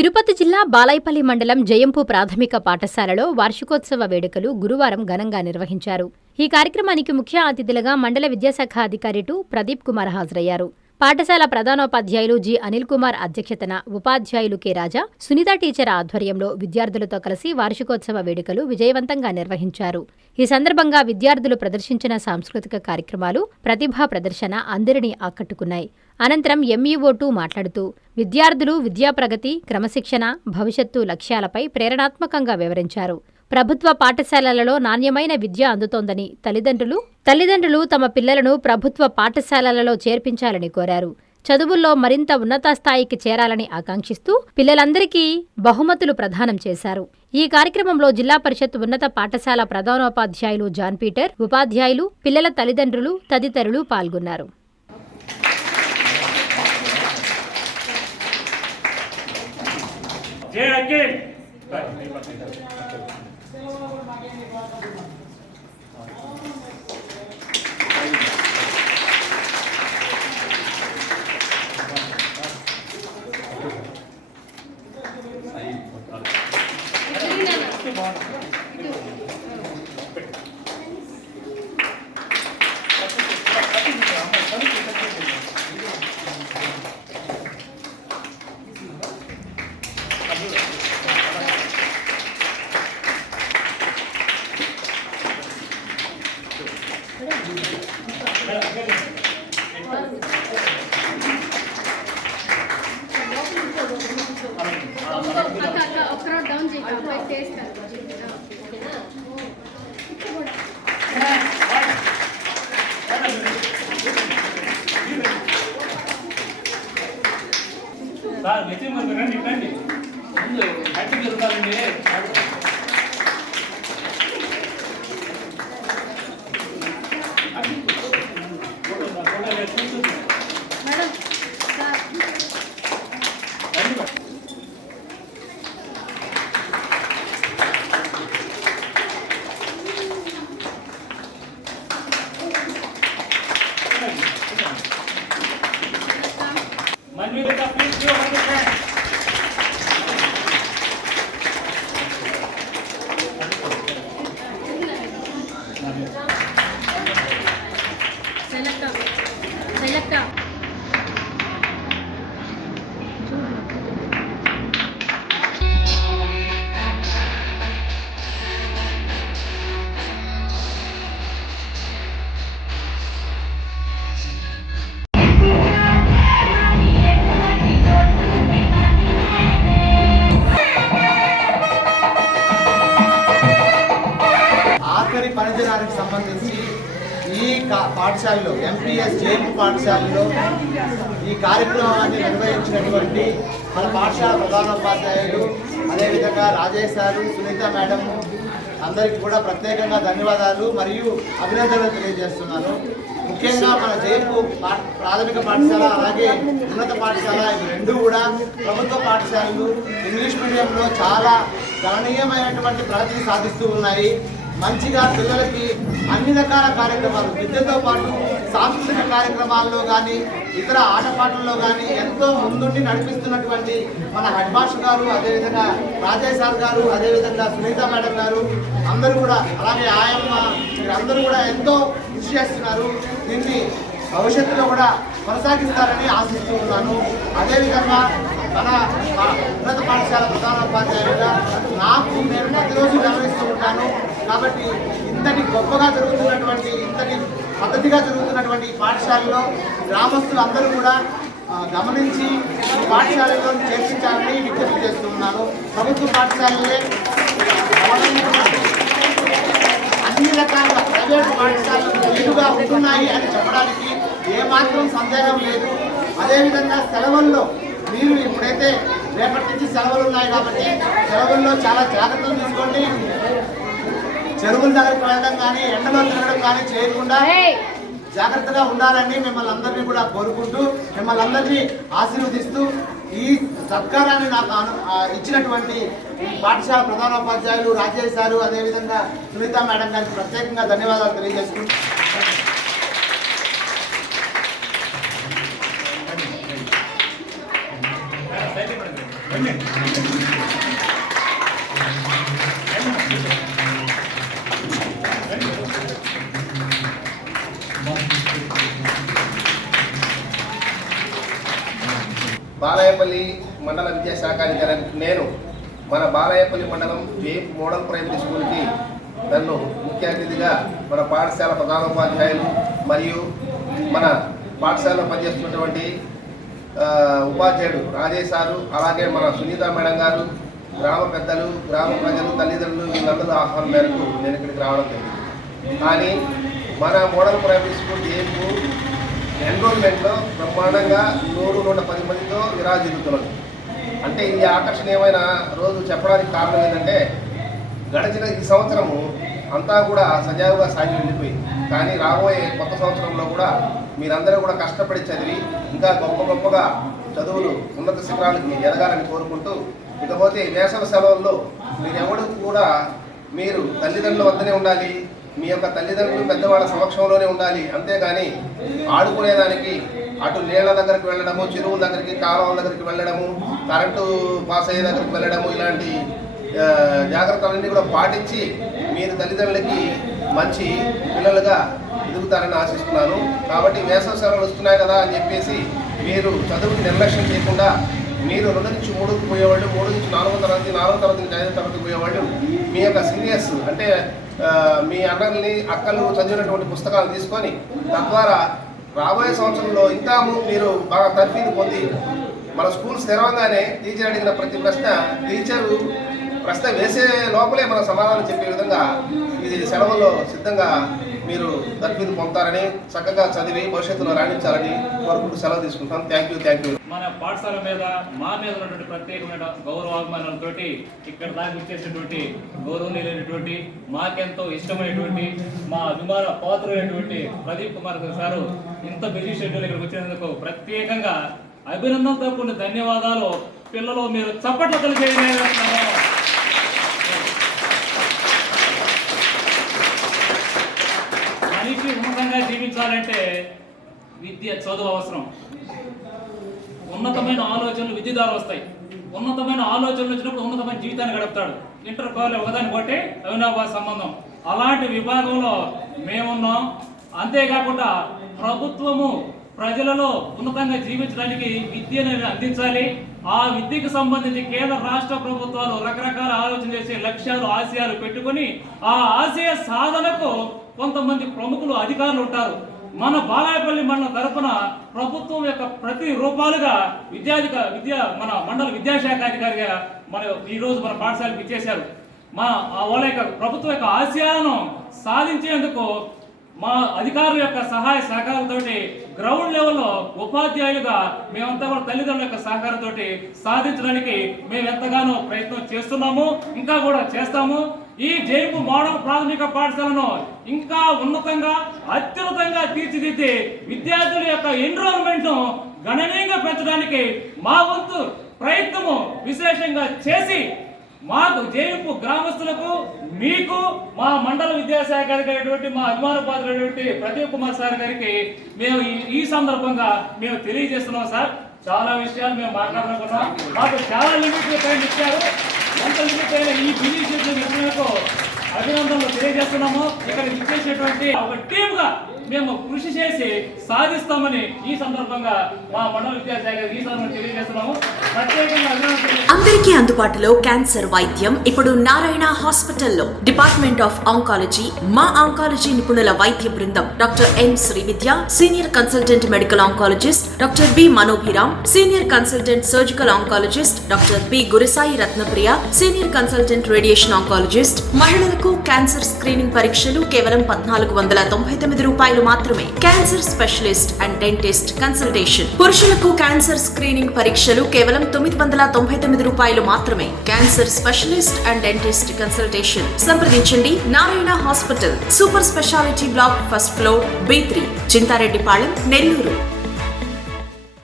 తిరుపతి జిల్లా బాలాయపల్లి మండలం జయంపు ప్రాథమిక పాఠశాలలో వార్షికోత్సవ వేడుకలు గురువారం ఘనంగా నిర్వహించారు. ఈ కార్యక్రమానికి ముఖ్య అతిథులుగా మండల విద్యాశాఖ అధికారి ప్రదీప్ కుమార్ హాజరయ్యారు. పాఠశాల ప్రధానోపాధ్యాయులు జి అనిల్ కుమార్ అధ్యక్షతన ఉపాధ్యాయులు కె రాజా, సునీత టీచర్ ఆధ్వర్యంలో విద్యార్థులతో కలిసి వార్షికోత్సవ వేడుకలు విజయవంతంగా నిర్వహించారు. ఈ సందర్భంగా విద్యార్థులు ప్రదర్శించిన సాంస్కృతిక కార్యక్రమాలు, ప్రతిభా ప్రదర్శన అందరినీ ఆకట్టుకున్నాయి. అనంతరం ఎంఈఓ2 మాట్లాడుతూ విద్యార్థులు విద్యా ప్రగతి, క్రమశిక్షణ, భవిష్యత్తు లక్ష్యాలపై ప్రేరణాత్మకంగా వివరించారు. ప్రభుత్వ పాఠశాలలలో నాణ్యమైన విద్య అందుతోందని తల్లిదండ్రులు తమ పిల్లలను ప్రభుత్వ పాఠశాలలలో చేర్పించాలని కోరారు. చదువుల్లో మరింత ఉన్నత స్థాయికి చేరాలని ఆకాంక్షిస్తూ పిల్లలందరికీ బహుమతులు ప్రదానం చేశారు. ఈ కార్యక్రమంలో జిల్లా పరిషత్ ఉన్నత పాఠశాల ప్రధానోపాధ్యాయులు జాన్ పీటర్, ఉపాధ్యాయులు, పిల్లల తల్లిదండ్రులు తదితరులు పాల్గొన్నారు. సార్ నితిన్ గారు రండి రండి ముందు హైట్ జరుగుతారండి. పనిదినానికి సంబంధించి ఈ పాఠశాలలో ఎంపీఎస్ జేఎంపీ పాఠశాలలో ఈ కార్యక్రమాన్ని నిర్వహించినటువంటి మన పాఠశాల ప్రధానోపాధ్యాయులు, అదేవిధంగా రాజేష్ సారు, సునీత మేడం అందరికీ కూడా ప్రత్యేకంగా ధన్యవాదాలు మరియు అభినందనలు తెలియజేస్తున్నాను. ముఖ్యంగా మన జేఎంపీ ప్రాథమిక పాఠశాల అలాగే ఉన్నత పాఠశాల ఇవి రెండు కూడా ప్రభుత్వ పాఠశాలలు ఇంగ్లీష్ మీడియంలో చాలా గణనీయమైనటువంటి ప్రగతిని సాధిస్తూ ఉన్నాయి. మంచిగా పిల్లలకి అన్ని రకాల కార్యక్రమాలు విద్యతో పాటు సాంస్కృతిక కార్యక్రమాల్లో కానీ ఇతర ఆటపాటల్లో కానీ ఎంతో ముందుండి నడిపిస్తున్నటువంటి మన హెడ్ మాస్టర్ గారు, అదేవిధంగా రాజేష్ సార్ గారు, అదేవిధంగా సునీత మేడం గారు అందరూ కూడా, అలాగే ఆయమ్మ మీరందరూ కూడా ఎంతో కృషి చేస్తున్నారు. దీన్ని భవిష్యత్తులో కూడా కొనసాగిస్తారని ఆశిస్తూ ఉన్నాను. అదేవిధంగా మన ఉన్నత పాఠశాల ప్రధానోపాధ్యాయులుగా నేను ప్రతిరోజు గమనిస్తూ ఉంటాను. కాబట్టి ఇంతటి గొప్పగా జరుగుతున్నటువంటి, ఇంతటి పద్ధతిగా జరుగుతున్నటువంటి ఈ పాఠశాలలో గ్రామస్తులు అందరూ కూడా గమనించి ఈ పాఠశాలలో చేర్చించాలని విజ్ఞప్తి చేస్తున్నాను. ప్రభుత్వ పాఠశాలలే అన్ని రకాల ప్రైవేటు పాఠశాలలు వీలుగా ఉంటున్నాయి అని చెప్పడానికి ఏమాత్రం సందేహం లేదు. అదేవిధంగా సెలవుల్లో మీరు ఇప్పుడైతే రేపటి నుంచి సెలవులు ఉన్నాయి కాబట్టి సెలవుల్లో చాలా జాగ్రత్తలు తీసుకోండి. చెరువుల దగ్గరికి వెళ్ళడం కానీ ఎండలో తిరగడం కానీ చేయకుండా జాగ్రత్తగా ఉండాలని మిమ్మల్ని అందరినీ కూడా కోరుకుంటూ, మిమ్మల్ని అందరినీ ఆశీర్వదిస్తూ ఈ సత్కారాన్ని నాకు ఇచ్చినటువంటి పాఠశాల ప్రధానోపాధ్యాయులు రాజేష్ సారు, అదేవిధంగా సునీత మేడం గారికి ప్రత్యేకంగా ధన్యవాదాలు తెలియజేసుకుంటూ బాలాయపల్లి మండల విద్యాశాఖాధికారి నేను మన బాలాయపల్లి మండలం జేఎఫ్ మోడల్ ప్రైమరీ స్కూల్కి నన్ను ముఖ్య అతిథిగా మన పాఠశాల ప్రధానోపాధ్యాయులు మరియు మన పాఠశాలలో పనిచేస్తున్నటువంటి ఉపాధ్యాయుడు రాజేష్ సారు, అలాగే మన సునీత మేడం గారు, గ్రామ పెద్దలు, గ్రామ ప్రజలు, తల్లిదండ్రులు వీళ్ళందరూ ఆహ్వానం మేరకు నేను ఇక్కడికి రావడం జరిగింది. కానీ మన మోడల్ ప్రైమరీ స్కూల్ జేఎఫ్ ఎన్రోల్మెంట్లో బ్రహ్మాండంగా 100-110 మందితో విరాజిల్లుతున్నది. అంటే ఇది ఆకర్షణీయమైన రోజు చెప్పడానికి కారణం ఏంటంటే గడిచిన ఈ సంవత్సరము అంతా కూడా సజావుగా సాగి వెళ్ళిపోయింది. కానీ రాబోయే కొత్త సంవత్సరంలో కూడా మీరందరూ కూడా కష్టపడి చదివి ఇంకా గొప్పగా చదువులు ఉన్నత శిఖరాలకి ఎదగాలని కోరుకుంటూ, ఇకపోతే వేసవి సెలవుల్లో మీరెవరు కూడా మీరు తల్లిదండ్రుల వద్దనే ఉండాలి, మీ యొక్క తల్లిదండ్రులు పెద్దవాళ్ళ సమక్షంలోనే ఉండాలి. అంతేగాని ఆడుకునేదానికి అటు నీళ్ల దగ్గరికి వెళ్ళడము, చెరువుల దగ్గరికి, కాలువల దగ్గరికి వెళ్ళడము, కరెంటు పాస్ అయ్యే దగ్గరికి వెళ్ళడము, ఇలాంటి జాగ్రత్తలన్నీ కూడా పాటించి మీరు తల్లిదండ్రులకి మంచి పిల్లలుగా ఎదుగుతారని ఆశిస్తున్నాను. కాబట్టి వేసవి సెలవులు వస్తున్నాయి కదా అని చెప్పేసి మీరు చదువుని నిర్లక్ష్యం చేయకుండా మీరు 2 నుంచి 3కు పోయేవాళ్ళు, 3 నుంచి 4వ తరగతి, 4వ తరగతి నుంచి 5వ తరగతి పోయేవాళ్ళు మీ యొక్క సీనియర్స్ అంటే మీ అన్నల్ని అక్కలు చదివినటువంటి పుస్తకాలు తీసుకొని తద్వారా రాబోయే సంవత్సరంలో ఇంకా మీరు బాగా తర్ఫీదు పొంది మన స్కూల్స్ తెరవంగానే టీచర్ అడిగిన ప్రతి ప్రశ్న వేసే లోపలే మనం సమాధానం చెప్పే విధంగా ఇది సెలవుల్లో సిద్ధంగా మీరు తర్ఫీదు పొందుతారని, చక్కగా చదివి భవిష్యత్తులో రాణించాలని కోరుకుంటూ సెలవు తీసుకుంటాం. Thank you. మన పాఠశాల మీద మా మీద ఉన్నటువంటి ప్రత్యేకమైన గౌరవాభిమానాలతోటి ఇక్కడ దాకా వచ్చేసినటువంటి గౌరవనీయులైనటువంటి మాకెంతో ఇష్టమైనటువంటి మా అభిమాన పాత్రులైనటువంటి ప్రదీప్ కుమార్ సారు ఇంత బిజీ షెడ్యూల్ ఇక్కడికి వచ్చినందుకు ప్రత్యేకంగా అభినందనతో కొన్ని ధన్యవాదాలు. పిల్లలు మీరు చప్పట్లు కలిగేస్తున్నారు. మనిషి ఉన్నతంగా జీవించాలంటే విద్య, చదువు అవసరం. ఉన్నతమైన ఆలోచనలు విద్య ద్వారా వస్తాయి. ఉన్నతమైన ఆలోచనలు వచ్చినప్పుడు ఉన్నతమైన జీవితాన్ని గడుపుతాడు. ఇంటర్ కాలేజ్ ఒకదాన్ని బట్టి అవినాభావ సంబంధం. అలాంటి విభాగంలో మేమున్నాం. అంతేకాకుండా ప్రభుత్వము ప్రజలలో ఉన్నతంగా జీవించడానికి విద్యను అందించాలి. ఆ విద్యకు సంబంధించి కేంద్ర రాష్ట్ర ప్రభుత్వాలు రకరకాల ఆలోచన చేసే లక్ష్యాలు, ఆశయాలు పెట్టుకుని ఆ ఆశయ సాధనకు కొంతమంది ప్రముఖులు, అధికారులు ఉంటారు. మన బాలాయపల్లి మండలం తరఫున ప్రభుత్వం యొక్క ప్రతి రూపాలుగా మన మండల విద్యాశాఖ అధికారిగా ఈరోజు మన పాఠశాలకు ఇచ్చేశారు. వాళ్ళ యొక్క ప్రభుత్వం యొక్క ఆశయాలను సాధించేందుకు మా అధికారుల యొక్క సహాయ సహకారంతో గ్రౌండ్ లెవెల్లో ఉపాధ్యాయులుగా మేమంతా కూడా తల్లిదండ్రుల యొక్క సహకారంతో సాధించడానికి మేము ఎంతగానో ప్రయత్నం చేస్తున్నాము, ఇంకా కూడా చేస్తాము. ఈ జేఎఫ్ మోడల్ ప్రాథమిక పాఠశాలను ఇంకా ఉన్నతంగా, అత్యున్నతంగా తీర్చిదిద్ది విద్యార్థుల యొక్క ఎన్రోల్మెంట్ ను గణనీయంగా పెంచడానికి మా వంతు ప్రయత్నము విశేషంగా చేసి మాకు జేఎఫ్ గ్రామస్తులకు, మీకు, మా మండల విద్యాశాఖ అధికారి మా అభిమాన పాత్రుడైనటువంటి ప్రదీప్ కుమార్ సార్ గారికి మేము ఈ సందర్భంగా మేము తెలియజేస్తున్నాం. సార్, చాలా విషయాలు మేము మాట్లాడుకున్నాం. మాకు చాలా లిమిటెడ్ టైం ఇచ్చారు. ఎంత లిమిట్ అయిన ఈ బిజీ షెడ్యూల్ నిర్ణయంకు అభినందనలు తెలియజేస్తున్నాము. ఇక్కడ ఇచ్చేసేటువంటి ఒక టీమ్గా మేము కృషి చేసి సాధిస్తామని ఈ సందర్భంగా మా మండల విద్యాశాఖ ఈ సందర్భంగా తెలియజేస్తున్నాము. ప్రత్యేకంగా అందరికీ అందుబాటులో క్యాన్సర్ వైద్యం ఇప్పుడు నారాయణ హాస్పిటల్లో. డిపార్ట్మెంట్ ఆఫ్ ఆంకాలజీ, మా ఆంకాలజీ నిపుణుల వైద్య బృందం doctor M Srividya, senior consultant medical oncologist doctor B Manobhiram, senior consultant surgical oncologist doctor B Gurisai Ratnapriya, senior consultant radiation oncologist. మహిళలకు క్యాన్సర్ స్క్రీనింగ్ పరీక్షలు కేవలం 1499 రూపాయలు మాత్రమే. Cancer specialist and dentist consultation. పురుషులకు క్యాన్సర్ స్క్రీనింగ్ పరీక్షలు కేవలం 999 రూపాయలు మాత్రమే. Cancer specialist and dentist consultation. సంప్రదించండి Narayana hospital, super speciality block, first floor, B3, Chintareddypalem, Nellore.